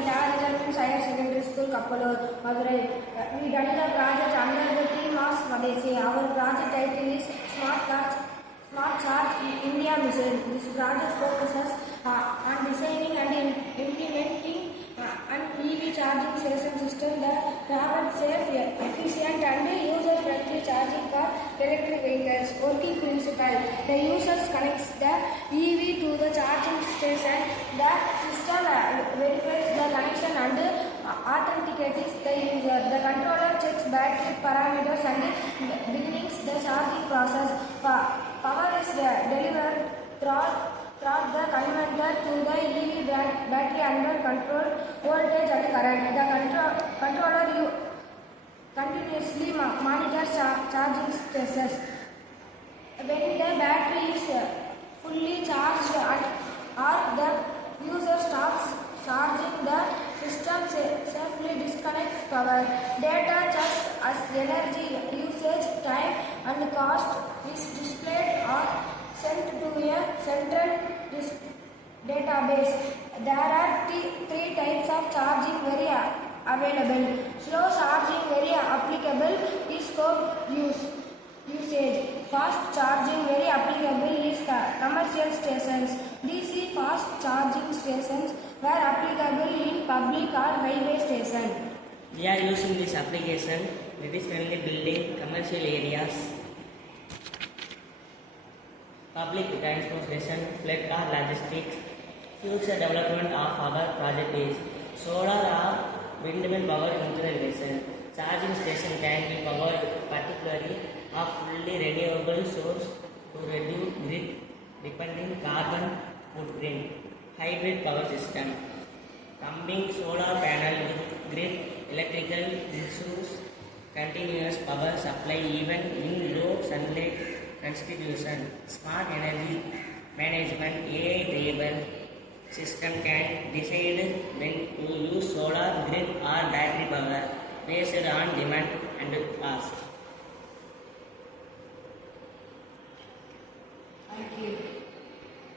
in Government Higher Secondary School, Kappalur, Madurai. We done the project under the theme of Swadeshi. Our project title is Smart Charge India Mission. This project focuses on designing and implementing an EV charging station system that provides safe, efficient and user-friendly charging for electric vehicles. Working principle: the user connects the EV to the charging station. The system verifies the connection and authenticates the user. The controller checks battery parameters and begins the charging process. Power is delivered through the converter to the EV battery under control voltage and current. The controller continuously monitors charging status. When the battery is fully charged or the user stops charging, the system safely disconnects power. Data such as energy usage, time and cost is displayed or sent to a central database. There are three types of charging very available. Slow charging very applicable is for usage. Fast charging very applicable is commercial stations. DC fast charging stations were applicable in public or highway station. We are using this application that is mainly building commercial areas, public transportation, fleet or logistics. Future development of our project is solar or windmill power integration. Charging station can be powered particularly of fully renewable source to reduce grid dependent carbon footprint. Hybrid power system. Pumping solar panel with grid electrical ensures continuous power supply even in low sunlight constitution. Smart energy management. AI-driven system can decide when to use solar, grid or battery power based on demand and cost.